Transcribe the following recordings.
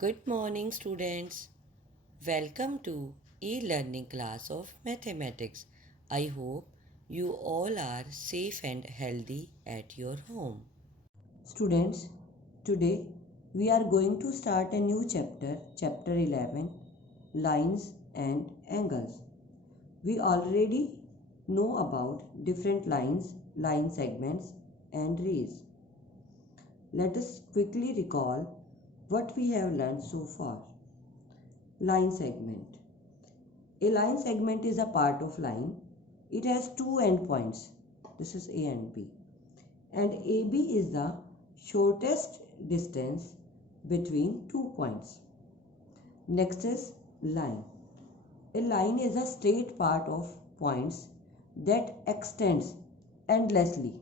Good morning, students. Welcome to e-learning class of mathematics. I hope you all are safe and healthy at your home. Students, today we are going to start a new chapter, chapter 11, lines and angles. We already know about different lines, line segments and rays. Let us quickly recall what we have learned so far. Line segment. A line segment is a part of line. It has two endpoints. This is A and B. And AB is the shortest distance between 2 points. Next is line. A line is a straight path of points that extends endlessly.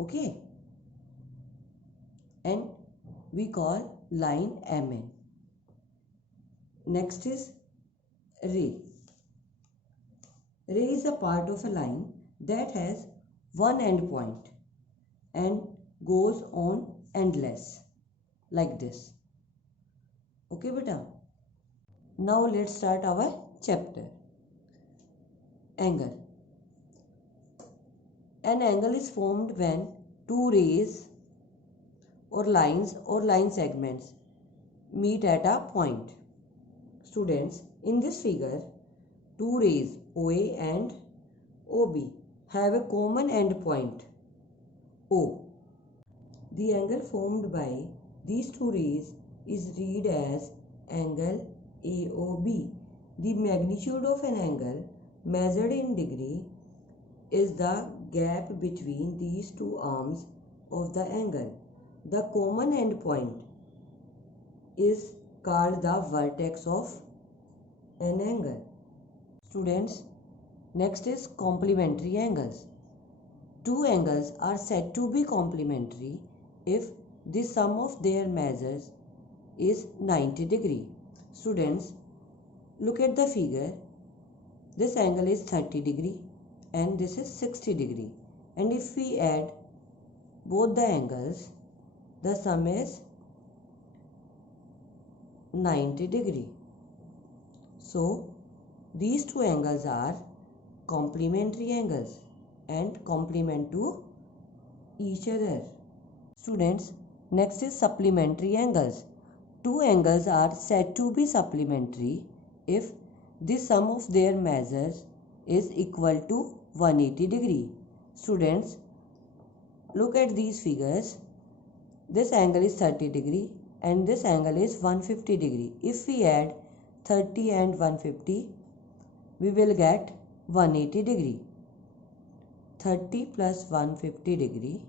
Okay? And we call line MN. Next is ray. Ray is a part of a line that has one end point and goes on endless like this. Okay, beta? Now let's start our chapter. Angle. An angle is formed when two rays or line segments meet at a point. Students, in this figure, two rays OA and OB have a common end point O. The angle formed by these two rays is read as angle AOB. The magnitude of an angle measured in degree is the gap between these two arms of the angle. The common end point is called the vertex of an angle. Students, next is complementary angles. Two angles are said to be complementary if the sum of their measures is 90 degree. Students, look at the figure. This angle is 30 degree and this is 60 degree. And if we add both the angles, the sum is 90 degree. So, these two angles are complementary angles and complement to each other. Students, next is supplementary angles. Two angles are said to be supplementary if the sum of their measures is equal to 180 degree. Students, look at these figures. This angle is 30 degree and this angle is 150 degree. If we add 30 and 150, we will get 180 degree. 30 plus 150 degree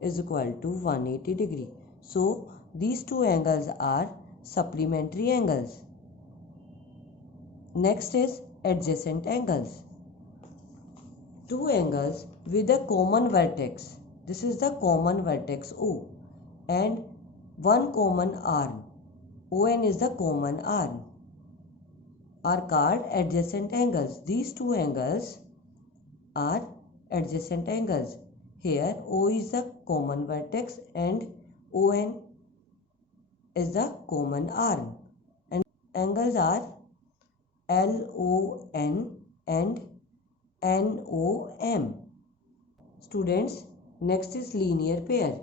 is equal to 180 degree. So, these two angles are supplementary angles. Next is adjacent angles. Two angles with a common vertex. This is the common vertex O and one common arm. ON is the common arm. Are called adjacent angles. These two angles are adjacent angles. Here O is the common vertex and ON is the common arm. And angles are LON and NOM. Students, next is linear pair.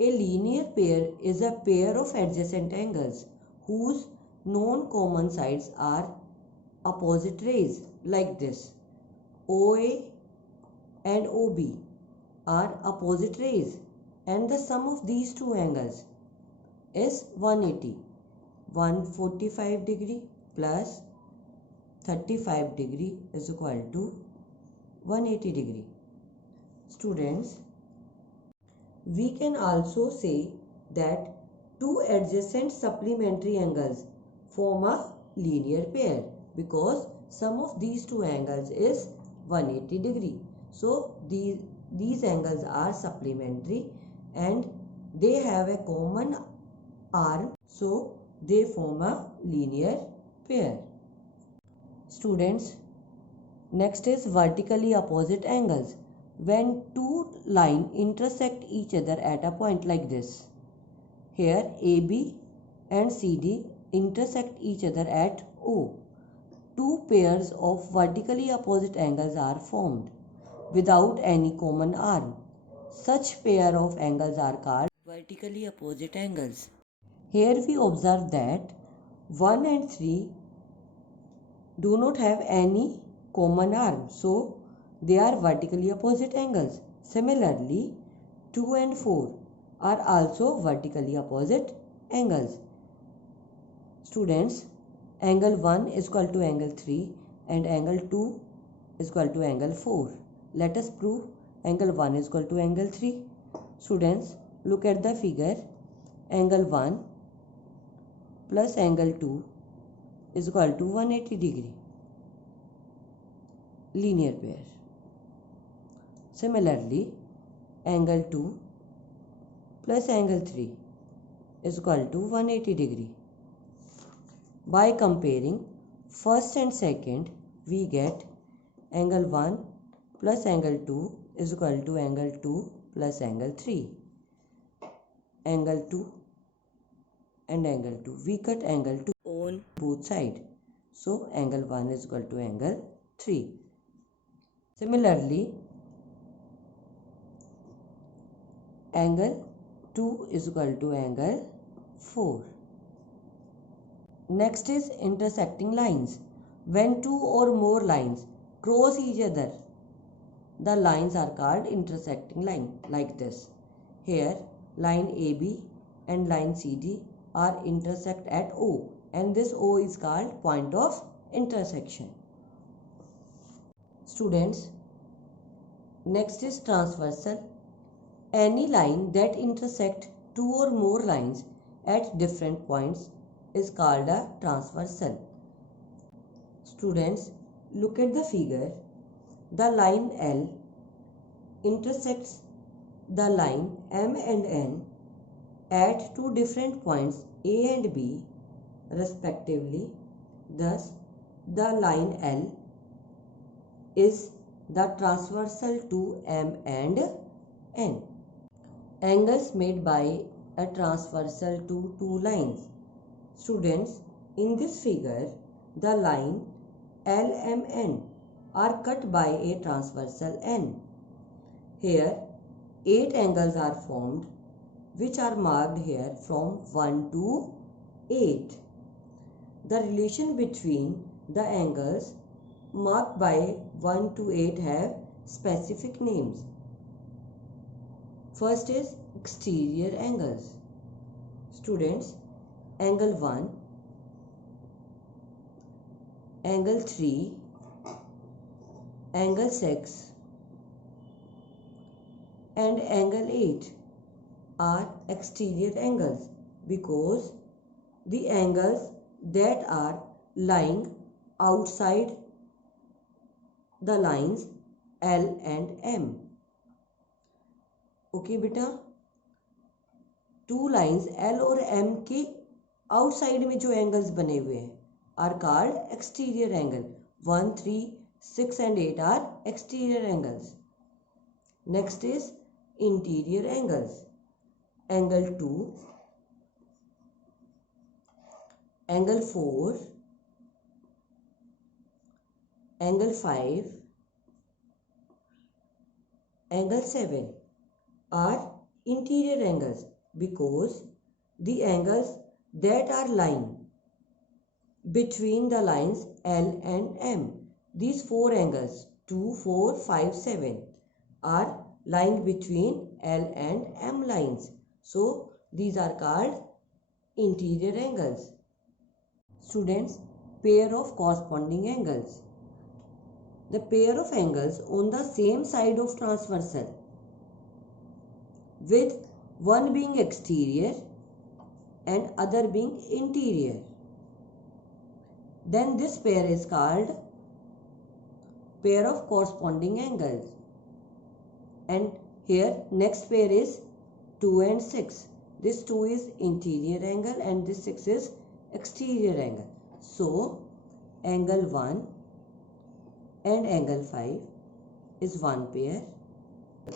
A linear pair is a pair of adjacent angles whose known common sides are opposite rays like this. OA and OB are opposite rays and the sum of these two angles is 180. 145 degree plus 35 degree is equal to 180 degree. Students, we can also say that two adjacent supplementary angles form a linear pair because sum of these two angles is 180 degree. So, these angles are supplementary and they have a common arm, so they form a linear pair. Students, next is vertically opposite angles. When two lines intersect each other at a point like this, Here AB and CD intersect each other at O. Two pairs of vertically opposite angles are formed without any common arm. Such pair of angles are called vertically opposite angles. Here we observe that 1 and 3 do not have any common arm, so they are vertically opposite angles. Similarly, 2 and 4 are also vertically opposite angles. Students, angle 1 is equal to angle 3 and angle 2 is equal to angle 4. Let us prove angle 1 is equal to angle 3. Students, look at the figure. Angle 1 plus angle 2 is equal to 180 degree. Linear pair. Similarly, angle 2 plus angle 3 is equal to 180 degree. By comparing first and second, we get angle 1 plus angle 2 is equal to angle 2 plus angle 3. Angle 2 and angle 2. We cut angle 2 On both sides. So, angle 1 is equal to angle 3. Similarly, angle 2 is equal to angle 4. Next is intersecting lines. When two or more lines cross each other, the lines are called intersecting line, like this. Here, line AB and line CD are intersect at O, and this O is called point of intersection. Students, next is transversal. Any line that intersect two or more lines at different points is called a transversal. Students, look at the figure. The line L intersects the line M and N at two different points A and B respectively. Thus, the line L is the transversal to M and N. Angles made by a transversal to two lines. Students, in this figure, the line LMN are cut by a transversal N. Here, 8 angles are formed, which are marked here from 1 to 8. The relation between the angles marked by 1 to 8 have specific names. First is exterior angles. Students, angle 1, angle 3, angle 6 and angle 8 are exterior angles because the angles that are lying outside the lines L and M. Okay बेटा, two lines L और M के outside में जो angles बने हुए हैं are called exterior angle. 1, 3, 6 and 8 are exterior angles. Next is interior angles. Angle 2, angle 4, angle 5, angle 7 are interior angles because the angles that are lying between the lines L and M. These four angles 2, 4, 5, 7 are lying between L and M lines. So these are called interior angles. Students, pair of corresponding angles. The pair of angles on the same side of transversal with one being exterior and other being interior. Then this pair is called pair of corresponding angles. And here next pair is 2 and 6. This 2 is interior angle and this 6 is exterior angle. So angle 1 and angle 5 is one pair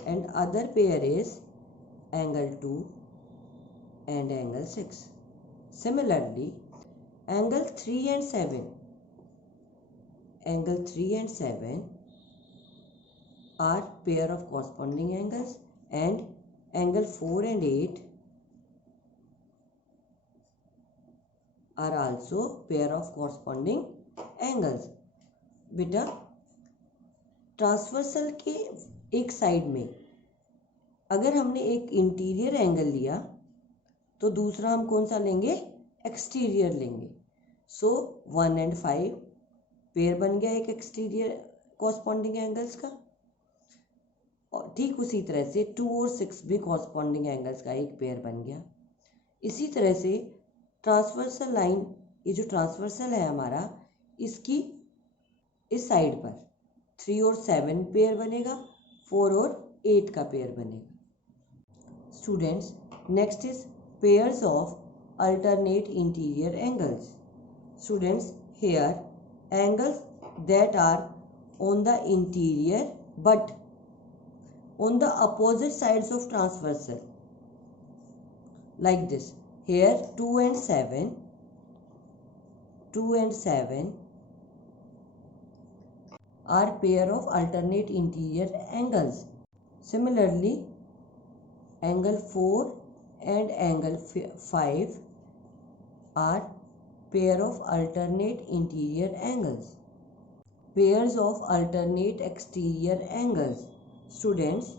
and other pair is angle 2 and angle 6. Similarly, angle 3 and 7 are pair of corresponding angles, and angle 4 and 8 are also pair of corresponding angles. बेटा transversal के एक side में अगर हमने एक interior angle लिया तो दूसरा हम कौन सा लेंगे, एक्सटीरियर लेंगे. सो 1 and 5 पेयर बन गया एक एक्सटीरियर कॉरस्पॉन्डिंग एंगल्स का. और ठीक उसी तरह से 2 और 6 भी कॉरस्पॉन्डिंग एंगल्स का एक पेयर बन गया. इसी तरह से ट्रांसवर्सल लाइन, ये जो ट्रांसवर्सल है हमारा, इसकी इस साइड पर 3 और 7 पेयर बनेगा, 4 और 8 का पेयर बनेगा. Students, next is pairs of alternate interior angles. Students, here angles that are on the interior but on the opposite sides of transversal, like this. Here 2 and 7 are pair of alternate interior angles. Similarly, angle 4 and angle 5 are pair of alternate interior angles. Pairs of alternate exterior angles. Students,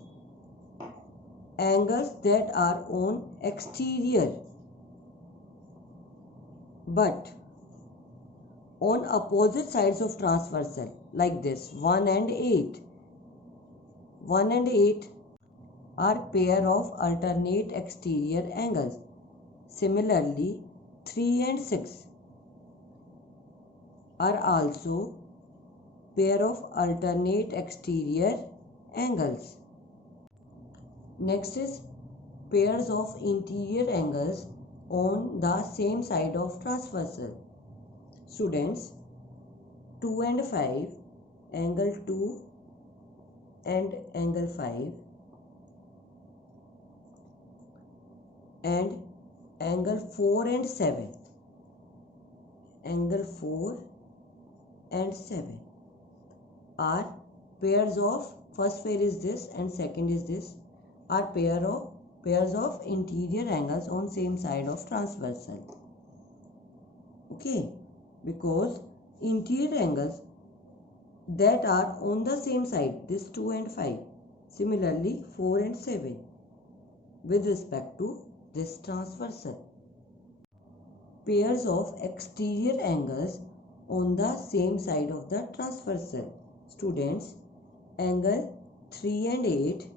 angles that are on exterior but on opposite sides of transversal, like this. 1 and 8 are pair of alternate exterior angles. Similarly, 3 and 6 are also pair of alternate exterior angles. Next is pairs of interior angles on the same side of transversal. Students, 2 and 5, angle 2 and angle 5, and angle 4 and 7, are pairs of, first pair is this and second is this, are pairs of interior angles on same side of transversal. Okay, because interior angles that are on the same side, this 2 and 5, similarly 4 and 7, with respect to this transversal. Pairs of exterior angles on the same side of the transversal. Students, angle 3 and 8,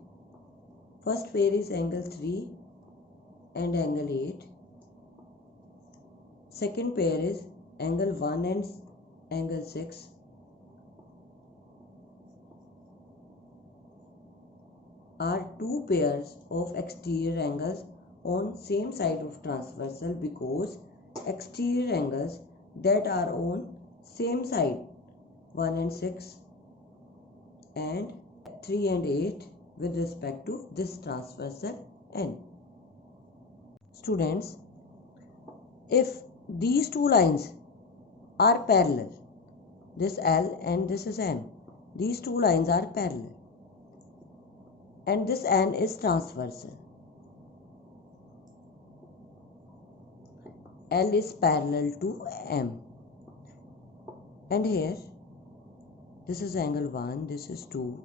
first pair is angle 3 and angle 8. Second pair is angle 1 and angle 6. Are two pairs of exterior angles on same side of transversal, because exterior angles that are on same side, 1 and 6 and 3 and 8, with respect to this transversal N. Students, if these two lines are parallel, this L and this is N, these two lines are parallel and this N is transversal, L is parallel to M, and here this is angle 1, this is 2,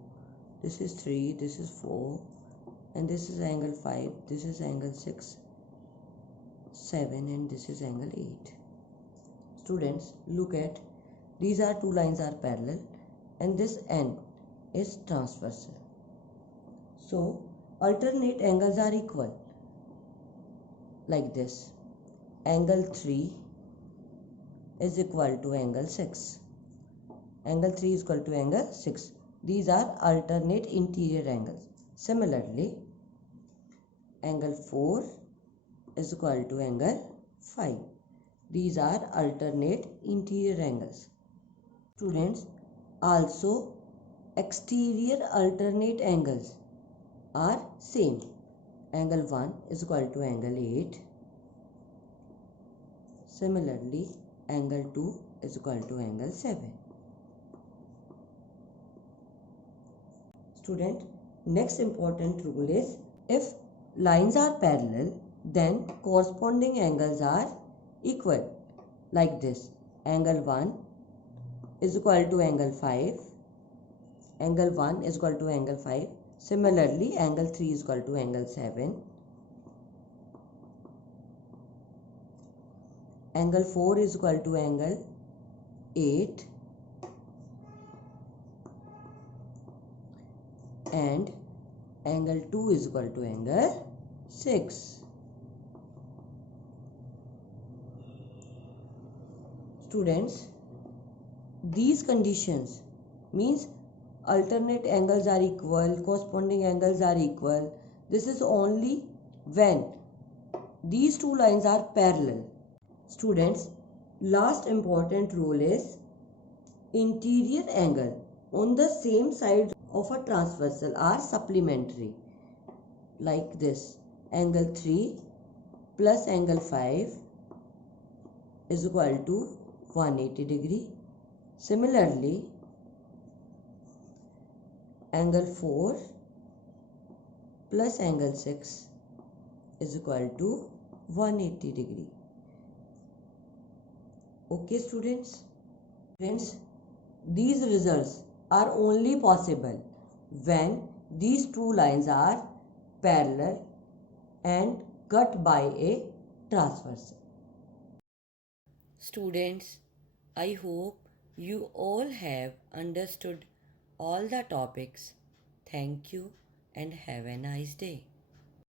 this is 3, this is 4, and this is angle 5, this is angle 6, 7, and this is angle 8. Students, look at, these are two lines are parallel and this N is transversal. So alternate angles are equal, like this. Angle 3 is equal to angle 6. Angle 3 is equal to angle 6. These are alternate interior angles. Similarly, angle 4 is equal to angle 5. These are alternate interior angles. Students, also exterior alternate angles are same. Angle 1 is equal to angle 8. Similarly, angle 2 is equal to angle 7. Student, next important rule is, if lines are parallel, then corresponding angles are equal. Like this, angle 1 is equal to angle 5. Angle 1 is equal to angle 5. Similarly, angle 3 is equal to angle 7. Angle 4 is equal to angle 8. And angle 2 is equal to angle 6. Students, these conditions means alternate angles are equal, corresponding angles are equal. This is only when these two lines are parallel. Students, last important rule is interior angle on the same side of a transversal are supplementary. Like this, angle 3 plus angle 5 is equal to 180 degree. Similarly, angle 4 plus angle 6 is equal to 180 degree. Okay students? Friends, these results are only possible when these two lines are parallel and cut by a transversal. Students, I hope you all have understood all the topics. Thank you and have a nice day.